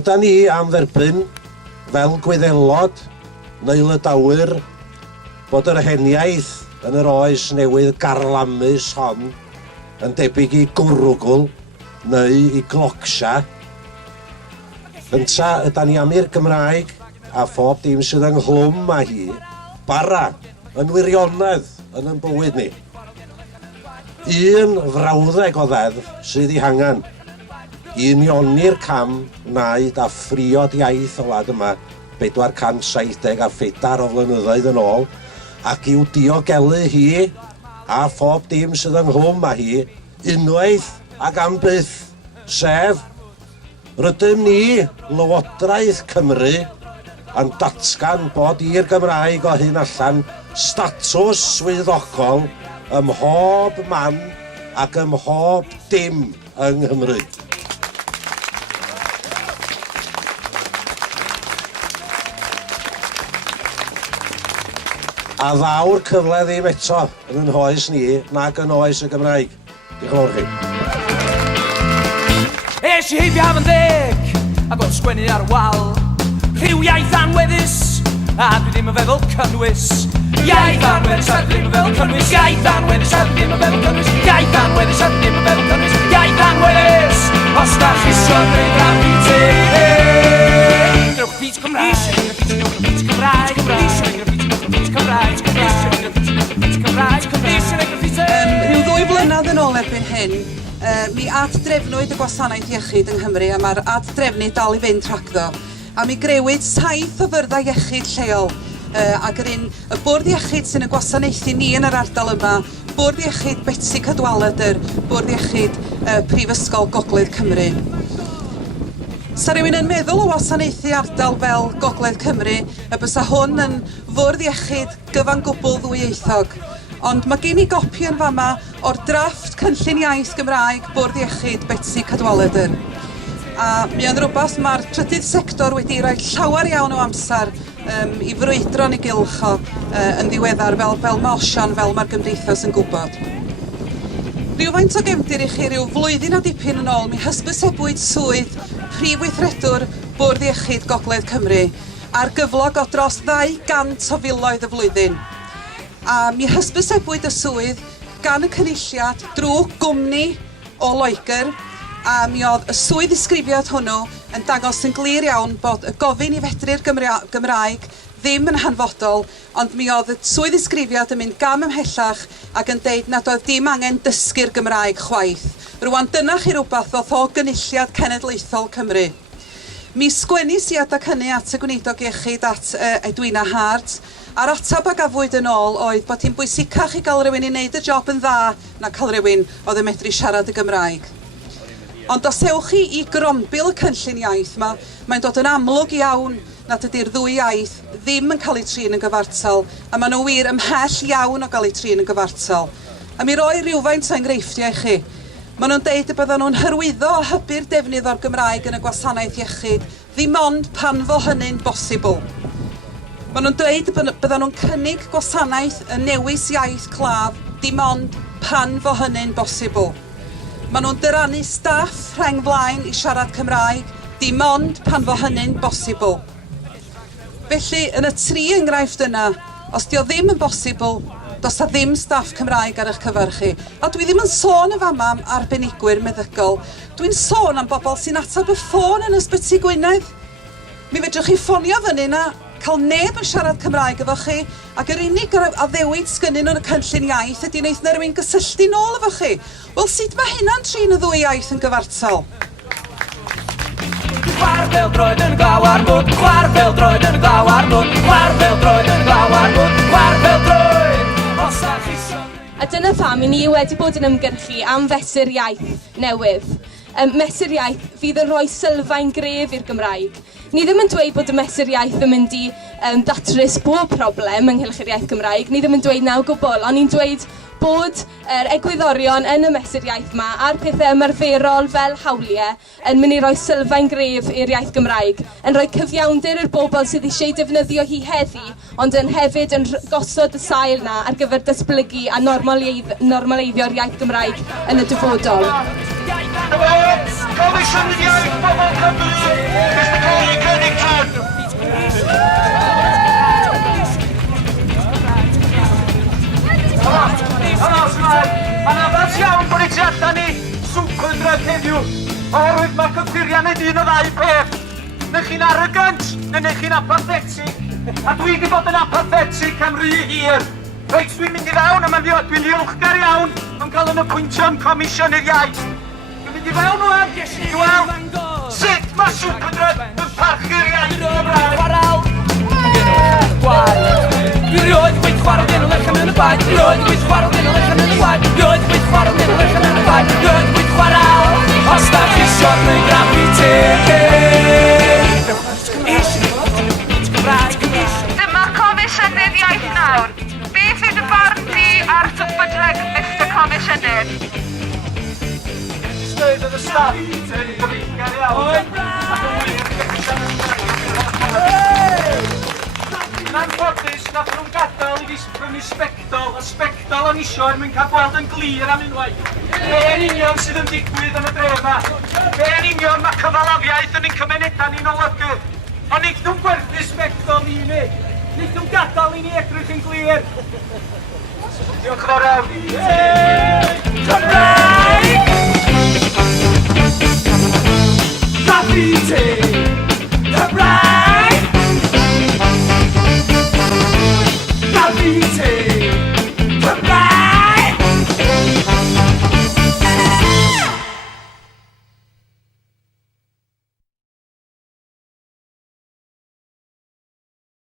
Yda ni am dderbyn fel Gwyddelod neu Lydawyr bod yr heniaeth yn yr oes newydd garlamus hon yn debyg i gwrwgl neu i glocsia. Ynta, yda ni am i'r Gymraeg a phob dim sydd ynghlwm â hi bara yn wirionedd yn ein bywyd ni. Un frawddeg o ddeddf sydd i hangen i unioni'r cam wnaed a ffriod iaith y wlad yma 474 o flynyddoedd yn ôl ac i'w diogelu hi a phob dim sydd ynghlwm â hi unwaith ac am byth, sef rydym ni, Lywodraeth Cymru, yn datgan bod i'r Gymraeg o hyn allan statws swyddogol ym mhob man ac ym mhob dim yng Nghymru. A ddaw'r cyfle ddim eto yn yn hoes ni nag yn oes y Gymraeg. Diolch yn fawr chi. Es i heibio am yn deg a bod sgwennu ar y wal rhyw iaith anweddus a dwi ddim yn feddwl cynnwys. Iaith anweddus a dwi ddim yn feddwl cynnwys. Iaith anweddus a dwi ddim yn feddwl cynnwys. Iaith anweddus a dwi ddim yn feddwl cynnwys. Iaith anweddus os da chi isio gwneud graffiti. Graffiti Cymraeg. Graffiti Cymraeg. Graffiti Cymraeg. Rhyw 2 blynedd yn ôl erbyn hyn, mi adrefnwyd y gwasanaeth iechyd yng Nghymru a mae'r adrefnu dal i fynd rhagddo. A mi grewyd 7 o fyrdda iechyd lleol ac yr un y bwrdd iechyd sy'n y gwasanaethu ni yn yr ardal yma, bwrdd iechyd Betsi Cadwaladr, bwrdd iechyd Prifysgol Gogledd Cymru. Sa rhywun yn meddwl o wasanaethu ardal fel Gogledd Cymru, y bysa hwn yn fwrdd iechyd gyfan gwbl ddwyieithog. Ond mae gen I gopi yn fama o'r drafft cynllun iaith Gymraeg bwrdd iechyd Betsi Cadwaladr. A mi oedd rhywbeth mae'r trydydd sector wedi rhoi llawer iawn o amser i frwydro'n ei gylch o yn ddiweddar fel mae osian, fel mae'r gymdeithas yn gwybod. Rhywfaint o gefndir I chi ryw flwyddyn a dipyn yn ôl, mi hysbysebwyd swydd Prif Weithredwr Bwrdd Iechyd Gogledd Cymru ar gyflog o dros 200 o filoedd y flwyddyn. A mi hysbysebwyd y swydd gan y cynulliad drwy gwmni o Loegr a mi oedd y swydd ddisgrifiad hwnnw yn dangos yn glir iawn bod y gofyn I fedru'r Gymraeg ddim yn hanfodol, ond mi oedd y swydd ddisgrifiad yn mynd gam ymhellach ac yn deud nad oedd dim angen dysgu'r Gymraeg chwaith. Rwan dyna chi rhywbeth oedd o gynulliad cenedlaethol Cymru. Mi sgwennis I adag hynny at y Gweinidog Iechyd at Edwina Hart, a'r atab a gafwyd yn ôl oedd bod hi'n bwysicach I gael rhywun I wneud y job yn dda na cael rhywun oedd yn medru siarad y Gymraeg. Ond os ewch chi I grombil y cynllun iaith, mae'n dod yn amlwg iawn nad ydy'r ddwy iaith ddim yn cael eu trin yn gyfartal, a maen nhw wir ymhell iawn o gael eu trin yn gyfartal. A mi roi rhywfaint o enghreifftiau I chi. Maen nhw'n deud y bydden nhw'n hyrwyddo o hybu'r defnydd o'r Gymraeg yn y gwasanaeth iechyd, ddim ond pan fo hynny'n bosibl. Maen nhw'n dweud y bydden nhw'n cynnig gwasanaeth y newis iaith claf, dim ond pan fo hynny'n bosibl. Maen nhw'n dyrannu staff rheng flaen I siarad Cymraeg, dim ond pan fo hynny'n bosibl. Felly, yn y 3 enghraifft yna, os di o ddim yn bosibl, does a ddim staff Cymraeg ar eich cyfer chi. A dwi ddim yn sôn yn fama am arbenigwyr meddygol. Dwi'n sôn am bobl sy'n atab y ffôn yn Ysbyty Gwynedd. Mi fedrwch chi ffonio fyny na cael neb yn siarad Cymraeg efo chi, ac yr unig addewid sgynnyn nhw'n y cynllun iaith ydy wneud na rywun gysylltu nôl efo chi. Wel, sut mae hynna'n trin y ddwy iaith yn gyfartal? Chwar fel droed yn glaw ar mwd, chwar fel droed yn glaw ar mwd, chwar fel droed yn glaw ar mwd, chwar fel droed, os da chi isio. A dyna pham I ni wedi bod yn ymgyrchu am fesur iaith newydd. Mesur iaith fydd yn rhoi sylfaen gref i'r Gymraeg. Ni ddim yn dweud bod y mesur iaith yn mynd I datrys bob problem ynghylch yr iaith Gymraeg. Ni ddim yn dweud naw gwbl, ond ni'n dweud bod yr egwyddorion yn y mesur iaith yma a'r pethau ymarferol fel hawliau yn mynd I roi sylfaen gref i'r iaith Gymraeg, yn rhoi cyfiawnder i'r bobl sydd eisiau defnyddio hi heddi, ond yn hefyd yn gosod y sail na ar gyfer datblygu a normaleiddio'r iaith Gymraeg yn y dyfodol. Komisiywn Iaith Bobl Cymru, Mr Corey Cunnington. Mae'n addas iawn bod ni tu allan i Super Drug heddiw, oherwydd mae cyffuriau nid un o ddau peth. Neu chi'n arrogant, neu chi'n apathetic. A dwi wedi bod yn apathetic am rhy hir. Reit, dwi'n mynd i fewn a dwi'n ddiolchgar iawn am cael yn apwyntio'n Comisiynydd Iaith. Dwi'n mynd i fewn o'n i weld sut mae Super Drug yn parchu'r iaith Gymraeg. Dwi rioed gweith chwarae dyn o lechan yn y baid. Dwi rioed gweith chwarae dyn o lechan yn y baid. Dwi rioed gweith chwarae dyn o lechan yn y baid. Dwi rioed gweith chwarae. Os da chi isio neu graffiti. Dyma Comisiynydd Iaith nawr. Beth yw dy barn di ar Super Drug, Mr Comisiynydd? Stöyd oedd y staff yn gyfeillgar iawn. Ac yn wir yn anffodus, nath nhw'n gadael i fi prynu sbectol, a sbectol o'n isio er mwyn cael gweld yn glir am unwaith. Be yn union sydd yn digwydd yn y dre yma? Be yn union mae cyfalafiaeth yn ein cymunedau ni'n olygu? Ond nid nhw'n gwerthu sbectol i ni. Nid nhw'n gadael i ni edrych yn glir. Diolch yn fawr iawn. Cymraeg! Graffiti!